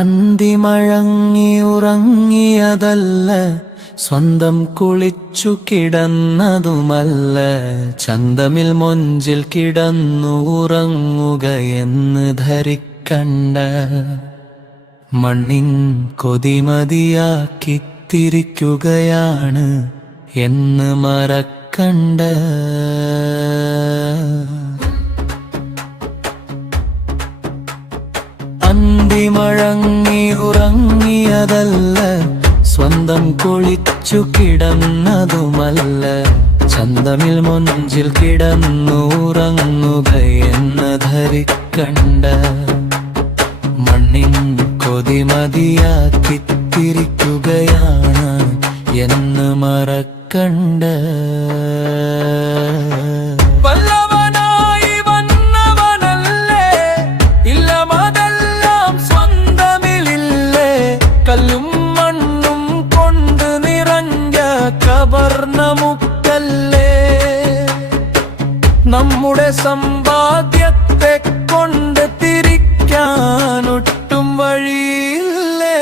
അന്തിമഴങ്ങി ഉറങ്ങിയതല്ല, സ്വന്തം കുളിച്ചു കിടന്നതുമല്ല, ചന്തമിൽ മൊഞ്ചിൽ കിടന്നു ഉറങ്ങുകയെന്ന് ധരിക്കണ്ട. മണ്ണിൻ കൊതിമതിയാക്കി തിരിക്കുകയാണ് എന്ന് മറക്കണ്ട. അന്തിമഴങ്ങി ഉറങ്ങിയതല്ല, സ്വന്തം കുളിച്ചു കിടന്നതുമല്ല, ചന്തമിൽ മൊഞ്ചിൽ കിടന്നു ഉറങ്ങുകയെന്ന് ധരിക്കണ്ട. മണ്ണിൻ കൊതിമതിയാക്കി തിരിക്കുകയാണ് എന്ന് മറക്കണ്ട. കല്ലും മണ്ണും കൊണ്ട് നിറഞ്ഞ കബർണമുക്കല്ലേ, നമ്മുടെ സമ്പാദ്യത്തെ കൊണ്ട് തിരിക്കാനൊട്ടും വഴിയില്ലേ.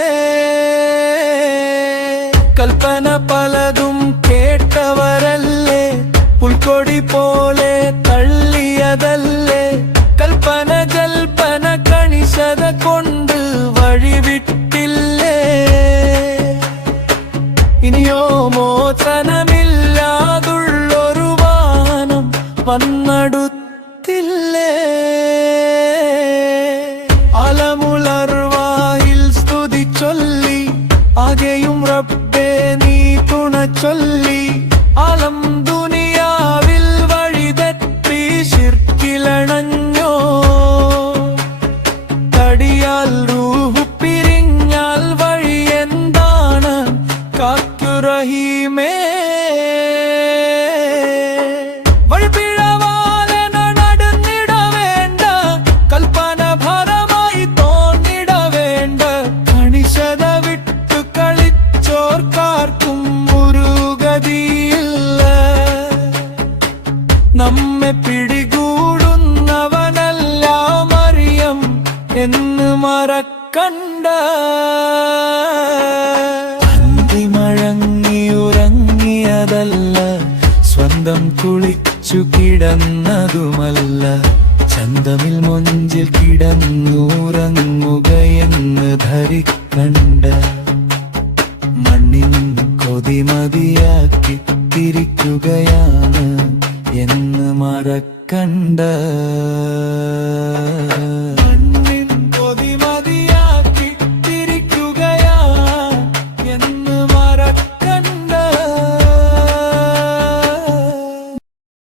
കൽപ്പന പലതും കേട്ടവരല്ലേ, പുൽക്കൊടി പോലെ തള്ളിയതല്ലേ. കൽപ്പന ജൽപ്പന കണിശത കൊണ്ട് വഴിവിട്ടില്ലേ. ഇനിയോ മോചനമില്ലാതുള്ളൊരു വാനം വന്നടുത്തില്ലേ. അലമുലർവായിൽ സ്തുതി ചൊല്ലി, ആകെയും റബ്ബേ നീ തുണ ചൊല്ലി. ആലം ദുനിയാവിൽ വഴിതെറ്റി ശിർക്കിലണഞ്ഞോ, തടിയാൽ റൂഹ് പിരിഞ്ഞാൽ വഴി എന്താണ് കാക്കുറഹീമേ. വഴിപിഴവാലെ നടന്നിട വേണ്ട, കൽപ്പന ഭാരമായി തോന്നിട വേണ്ട. കണിശത വിട്ടു കളിച്ചോർക്കാർക്കും ഒരു ഗതിയില്ല. നമ്മെ പിടികൂടുന്നവനെല്ലാം അറിയം എന്ന് മറക്കണ്ട. അന്തിമഴങ്ങി ഉറങ്ങിയതല്ല, സ്വന്തം കുളിച്ചു കിടന്നതുമല്ല, ചന്തമിൽ മൊഞ്ചിൽ കിടന്നുറങ്ങുകയെന്ന് ധരിക്കണ്ട. മണ്ണിൻ കൊതിമതിയാക്കി തിരിക്കുകയാണ് എന്ന് മറക്കണ്ട.